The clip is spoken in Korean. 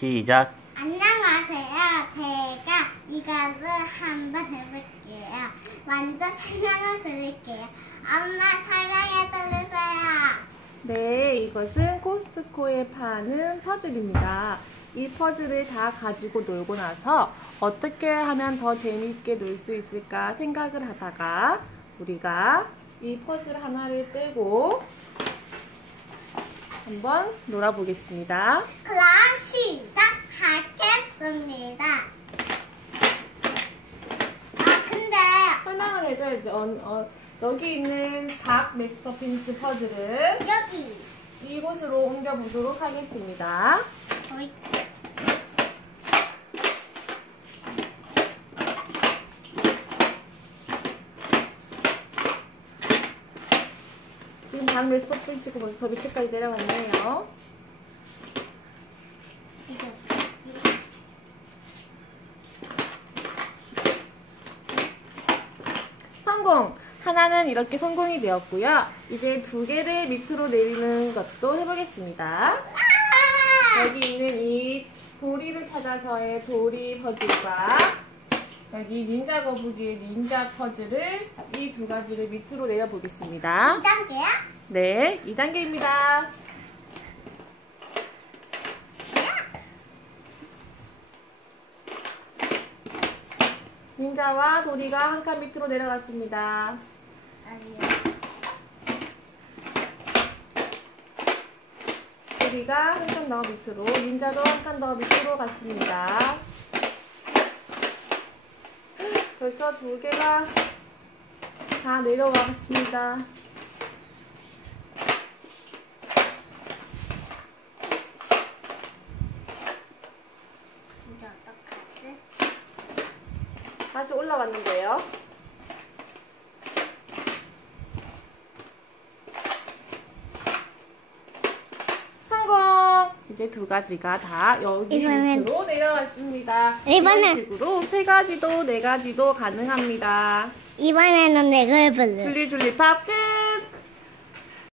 시작. 안녕하세요. 제가 이거를 한번 해볼게요. 먼저 설명을 드릴게요. 엄마 설명해 드리세요. 네, 이것은 코스트코에 파는 퍼즐입니다. 이 퍼즐을 다 가지고 놀고 나서 어떻게 하면 더 재미있게 놀 수 있을까 생각을 하다가 우리가 이 퍼즐 하나를 빼고 한번 놀아보겠습니다. 그럼 시작하겠습니다. 아 근데 설명을 해줘야죠. 어, 어, 여기 있는 닭 맥스터핀스 퍼즐을 여기 이곳으로 옮겨보도록 하겠습니다. 저희 지금 닭 맥스터핀스가 벌써 저 밑에까지 내려갔네요. 이거 성공! 하나는 이렇게 성공이 되었고요. 이제 두 개를 밑으로 내리는 것도 해보겠습니다. 여기 있는 이 도리를 찾아서의 도리 퍼즐과 여기 닌자 거북이의 닌자 퍼즐을 이 두 가지를 밑으로 내려 보겠습니다. 2단계야? 네, 2단계입니다. 닌자와 도리가 한 칸 밑으로 내려갔습니다. 아니요. 도리가 한 칸 더 밑으로, 닌자도 한 칸 더 밑으로 갔습니다. 벌써 두 개가 다 내려왔습니다. 이제 어떡하지? 다시 올라왔는데요. 성공! 이제 두 가지가 다 여기 이번엔- 밑으로 내려갔습니다. 이번엔- 이런 식으로 세 가지도 네 가지도 가능합니다. 이번에는 내가 해볼래. 줄리줄리 팝 끝!